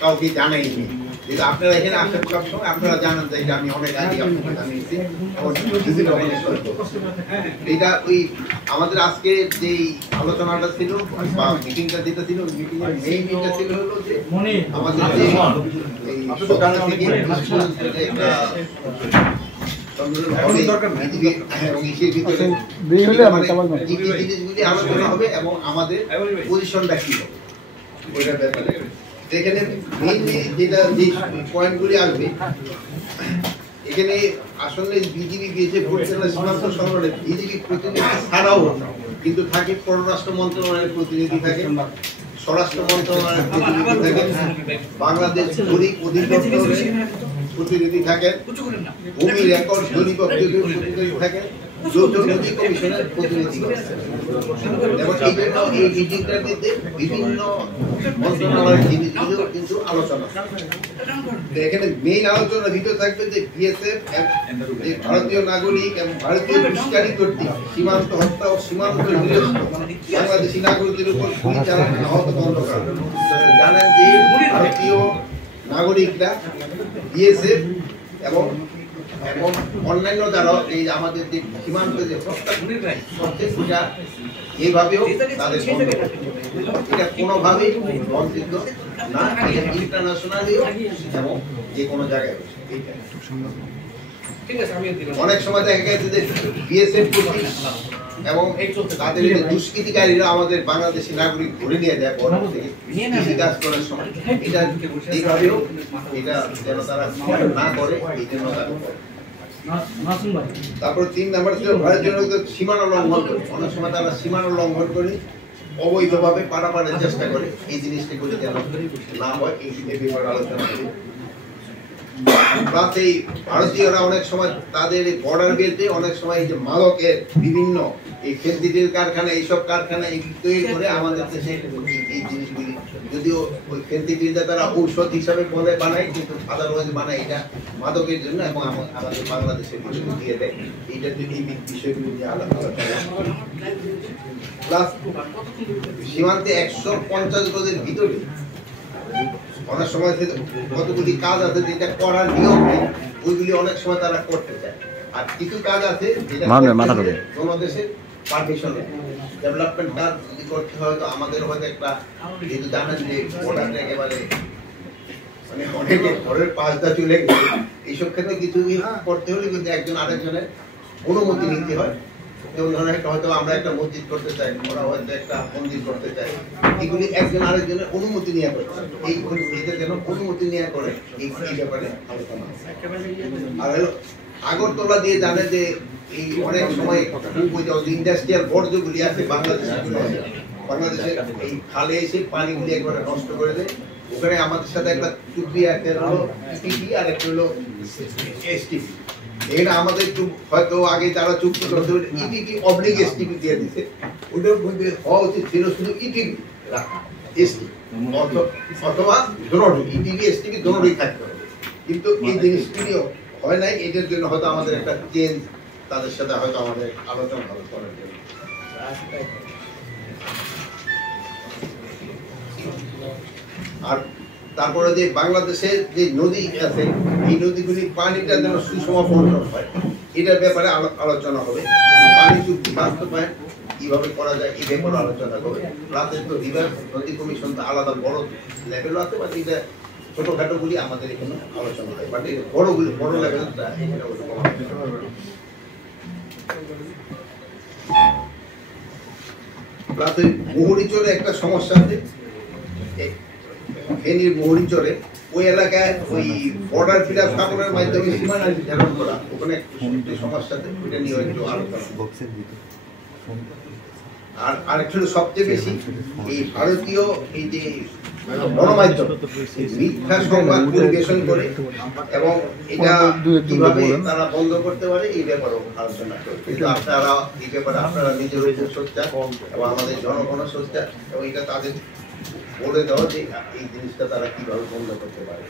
কাউকে জানাইনি। কিন্তু আপনারা এখানে আসেন সবসময়, আপনারা জানেন যে এটা আমি অনেক আগে আপনাকে জানিয়েছি। এটা ওই আমাদের আজকে যে আলোচনাটা ছিল বা মিটিংটা যেটা ছিল, মিটিং এর মেইন যেটা ছিল হলো যে আমাদের যে এই সরকার থেকে একটা জিনিসগুলি আলোচনা হবে এবং আমাদের পজিশনটা কি হবে ওইটার ব্যাপারে। এখানে মেইনলি যেটা যে পয়েন্টগুলি আসবে, এখানে আসলে বিজিবি গিয়েছে পরিচালনা সীমান্ত সংগঠনের বিজিবি প্রতিনিধি ছাড়াও কিন্তু থাকে পররাষ্ট্র মন্ত্রণালয়ের প্রতিনিধি থাকে, স্বরাষ্ট্র মন্ত্রণালয়ের প্রতিনিধি থাকে, বাংলাদেশ জরিপ অধিদপ্তরের প্রতিনিধি থাকেন, ভূমি রেকর্ড জরিপ অধিদপ্তরের প্রতিনিধি থাকেন, যৌথ নদী কমিশনের প্রতিনিধি এবং এই জন্য এই মিটিংটার মধ্যে বিভিন্ন মন্ত্রণালয়ের জিনিসগুলো কিন্তু আলোচনা। এখানে মেইন আলোচনার ভিতরে থাকবে যে বিএসএফ যে ভারতীয় নাগরিক এবং ভারতীয় দুষ্কারী কর্তৃক সীমান্ত হত্যা ও সীমান্ত বাংলাদেশি নাগরিকদের উপর গুলি চালানো আহত বন্ধ করা। জানেন যে ভারতীয় নাগরিকরা বিএসএফ এবং অন্যান্য যারা এই আমাদের যে সীমান্ত যে সেটা এইভাবেও তাদের এটা কোনোভাবেই বঞ্চিত না, ইন্টারন্যাশনালিও এবং যে কোনো জায়গায়। অনেক সময় দেখা গেছে যে বিএসএফ এবং তাদের দুষ্কৃতিকারীরা আমাদের বাংলাদেশি নাগরিক ধরে নিয়ে যায় বর্ডার থেকে কাজ করার সময়। এটা এইভাবেও এটা যেন তারা না করে এই জন্য তারা। তারপর 3 নাম্বার ছিল ভারতীয় সীমানা লঙ্ঘন করে। অনেক সময় তারা সীমানা লঙ্ঘন করে অবৈধভাবে পারাপারের চেষ্টা করে, এই জিনিসটা করে যেন না হয় এই ব্যাপারে আলোচনা করি। প্লাস এই ভারতীয়রা অনেক সময় তাদের বর্ডার বেল্টে অনেক সময় যে মাদকের বিভিন্ন এই ফেন্সিডিল কারখানা এইসব কারখানা তৈরি করে আমাদের দেশে এই জিনিসগুলি, যদিও ওই ফেন্সিডিলটা তারা ঔষধ হিসাবে বলে বানায় কিন্তু আদারওয়াইজ বানায় এটা মাদকের জন্য এবং আমাদের বাংলাদেশের কিছু দিয়ে দেয়। এইটা এই বিষয়গুলি নিয়ে আলোচনা। প্লাস সীমান্তে 150 গজের ভিতরে অনেক সময় কতগুলি কাজ আছে যেটা করার নিয়ম নেই, ওইগুলি অনেক সময় তারা করতে চায়। আর কিছু কাজ আছে যেটা কোনো দেশের পারমিশন ডেভেলপমেন্ট কাজ যদি করতে হয় তো আমাদের হয়তো একটা, যেহেতু জানেন যে বর্ডারটা একেবারে মানে অনেকে ঘরের পাশটা চলে গেছে, এইসব ক্ষেত্রে কিছু করতে হলে কিন্তু একজন আরেকজনের অনুমতি নিতে হয়। যেমন ধরেন হয়তো আমরা একটা মসজিদ করতে চাই, ওরা হয়তো একটা মন্দির করতে চাই, এগুলি একজন আরেকজনের অনুমতি নিয়ে করছে। এই এটা যেন অনুমতি নিয়ে করে এই ব্যাপারে আলোচনা। আর হলো আগরতলা দিয়ে জানে যে এই অনেক সময় ইন্ডাস্ট্রিয়াল বর্জ্যগুলি আছে বাংলাদেশের এই খালে এসে পানিগুলি একবারে নষ্ট করে দেয়। ওখানে আমাদের সাথে একটা চুক্তি একটা হলো টিপি আর একটা হলো এসটিপি। এখানে আমাদের একটু হয়তো আগে যারা চুক্তি করতে ইটিপি অবলিক এসটিপি দিয়ে দিচ্ছে, ওটার মধ্যে হওয়া উচিত ছিল শুধু ইটিপি এসটিপি অথবা দোনোটি, ইটিপি এসটিপি দোনোটি থাকতে হবে। কিন্তু এই জিনিসগুলিও হয় নাই, এটার জন্য হয়তো আমাদের একটা চেঞ্জ তাদের সাথে হয়তো আমাদের আলোচনা করার জন্য। আর তারপরে যে বাংলাদেশের যে নদী আছে এই নদীগুলির পানিটা যেন সুষম বন্টন হয়, এটার ব্যাপারে আলোচনা হবে। পানি চুক্তি বাস্তবায়ন কিভাবে করা যায় এই ব্যাপারে আলোচনা হবে। প্লাস তো রিভার নদী কমিশন তো আলাদা বড় লেভেলও আছে, বাট এটা ছোটখাটো গুলি আমাদের এখানে আলোচনা হয়, বাট বড়গুলি বড় লেভেলটা এখানে প্লাস মুহুরিচরে একটা সমস্যা আছে, ফেনীর মুহুরিচরে ওই এলাকায় ওই বর্ডার ফিলার স্থাপনের মাধ্যমে সীমানা নির্ধারণ করা, ওখানে সমস্যা আছে, ওইটা নিয়ে একটু আলোচনা। আর আরেকটু সবচেয়ে বেশি এই ভারতীয় এই যে গণমাধ্যম মিথ্যা সংবাদ পরিবেশন করে এবং এটা কিভাবে তারা বন্ধ করতে পারে এই ব্যাপারে আলোচনা করে। কিন্তু আপনারা এই ব্যাপারে আপনারা নিজের উপর সোচ্চার এবং আমাদের জনগণ সোচ্চার এবং এটা তাদের বলে দেওয়া যে এই জিনিসটা তারা কিভাবে বন্ধ করতে পারে।